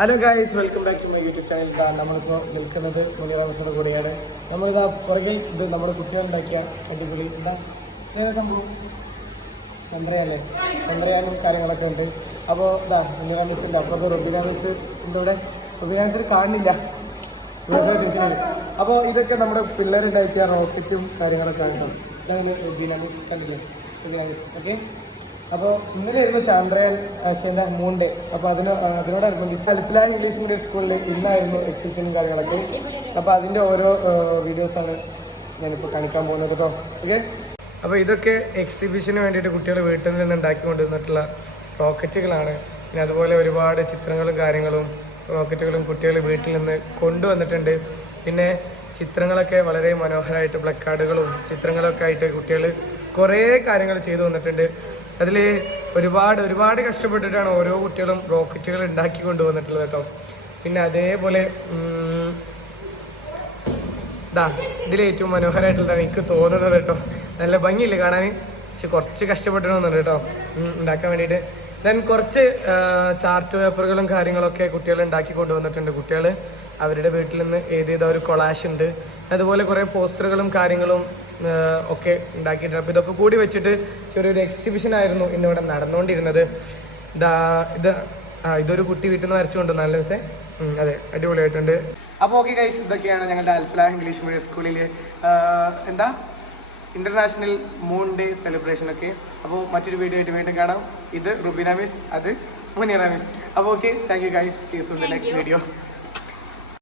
Hello guys welcome back to my YouTube channel നമ്മളിപ്പോൾ നിൽക്കുന്നത് മുനിവാസോട് കൂടിയാണ്. നമ്മളിതാ പുറകിൽ ഇത് നമ്മുടെ കുട്ടികളുണ്ടാക്കിയ അടിപൊളി എന്താ? സംഭവം. ചന്ദ്രയാനല്ലേ ചന്ദ്രയാനും കാര്യങ്ങളൊക്കെ ഉണ്ട്. അപ്പോൾ ഇതാ മുനിറാമിസിന്റെ അപ്പുറത്ത് റൊബിനാമിസ് മിസ് ഇവിടെ. റൊബിനാമിസിന് കാണില്ല അപ്പോൾ ഇതൊക്കെ നമ്മുടെ പിള്ളേരുണ്ടാക്കിയ റോക്കറ്റും കാര്യങ്ങളൊക്കെ ആണ് ഇതാണ് റൊബിനാമിസ് കണ്ടില്ലേ? റൊബിനാമിസ് ഓക്കെ അപ്പോൾ ഇന്നലെയായിരുന്നു ചാന്ദ്രയാൻ ആശയന്റെ മൂണ്ട് അപ്പോൾ അതിന് അതിനോടനുബന്ധിച്ച് അൽഫ്ലാൻ ഇംഗ്ലീഷ് മീഡിയം സ്കൂളിൽ ഇന്നായിരുന്നു എക്സിബിഷനും കാര്യങ്ങളൊക്കെ. അപ്പോൾ അതിന്റെ ഓരോ വീഡിയോസ് ആണ് ഞാനിപ്പോൾ കാണിക്കാൻ പോകുന്നത് കേട്ടോ ഓക്കെ അപ്പോൾ ഇതൊക്കെ എക്സിബിഷന് വേണ്ടിയിട്ട് കുട്ടികൾ വീട്ടിൽ നിന്ന് ഉണ്ടാക്കി കൊണ്ടുവന്നിട്ടുള്ള റോക്കറ്റുകളാണ് പിന്നെ അതുപോലെ ഒരുപാട് ചിത്രങ്ങളും കാര്യങ്ങളും റോക്കറ്റുകളും കുട്ടികൾ വീട്ടിൽ നിന്ന് കൊണ്ടുവന്നിട്ടുണ്ട്. പിന്നെ ചിത്രങ്ങളൊക്കെ വളരെ മനോഹരമായിട്ട് പ്ലക്കാർഡുകളും ചിത്രങ്ങളൊക്കെ ആയിട്ട് കുട്ടികൾ കുറേ കാര്യങ്ങൾ ചെയ്തു വന്നിട്ടുണ്ട് അതിൽ ഒരുപാട് ഒരുപാട് കഷ്ടപ്പെട്ടിട്ടാണ് ഓരോ കുട്ടികളും റോക്കറ്റുകൾ ഉണ്ടാക്കി കൊണ്ടുവന്നിട്ടുള്ളത് കേട്ടോ. പിന്നെ അതേപോലെ ഇതാ ഇതിൽ ഏറ്റവും മനോഹരമായിട്ടുള്ളതാണ് എനിക്ക് തോന്നുന്നത് കേട്ടോ. നല്ല ഭംഗിയില്ല കാണാൻ? പക്ഷെ കുറച്ച് കഷ്ടപ്പെട്ടിരുന്നുണ്ട് കേട്ടോ. ഉണ്ടാക്കാൻ വേണ്ടിയിട്ട്. ദെൻ കുറച്ച് ചാർട്ട് പേപ്പറുകളും കാര്യങ്ങളൊക്കെ കുട്ടികൾ ഉണ്ടാക്കി കൊണ്ടുവന്നിട്ടുണ്ട്. കുട്ടികൾ അവരുടെ വീട്ടിൽ നിന്ന് ചെയ്ത ഒരു കൊളാഷ് ഉണ്ട്. അതുപോലെ കുറേ പോസ്റ്ററുകളും കാര്യങ്ങളും ഒക്കെ ഉണ്ടാക്കിയിട്ടുണ്ട്. അപ്പോൾ ഇതൊക്കെ കൂടി വെച്ചിട്ട് ചെറിയൊരു എക്സിബിഷൻ ആയിരുന്നു ഇന്നിവിടെ നടന്നുകൊണ്ടിരുന്നത് ഇതാ ഇത് ആ ഇതൊരു കുട്ടി വീട്ടിൽ നിന്ന് വരച്ചുകൊണ്ട് നല്ല ദിവസം അതെ അടിപൊളിയായിട്ടുണ്ട്. അപ്പോൾ ഓക്കെ ഗൈസ് ഇതൊക്കെയാണ് ഞങ്ങളുടെ അൽഫല ഇംഗ്ലീഷ് മീഡിയം സ്കൂളിൽ എന്താ? ഇന്റർനാഷണൽ മൂൺ ഡേ സെലിബ്രേഷൻ ഒക്കെ. അപ്പോൾ മറ്റൊരു വീഡിയോ ആയിട്ട് വീണ്ടും കാണാം. ഇത് റുബിന മിസ് അത് മുനിറ മിസ് അപ്പോൾ okay thank you guys you in the next video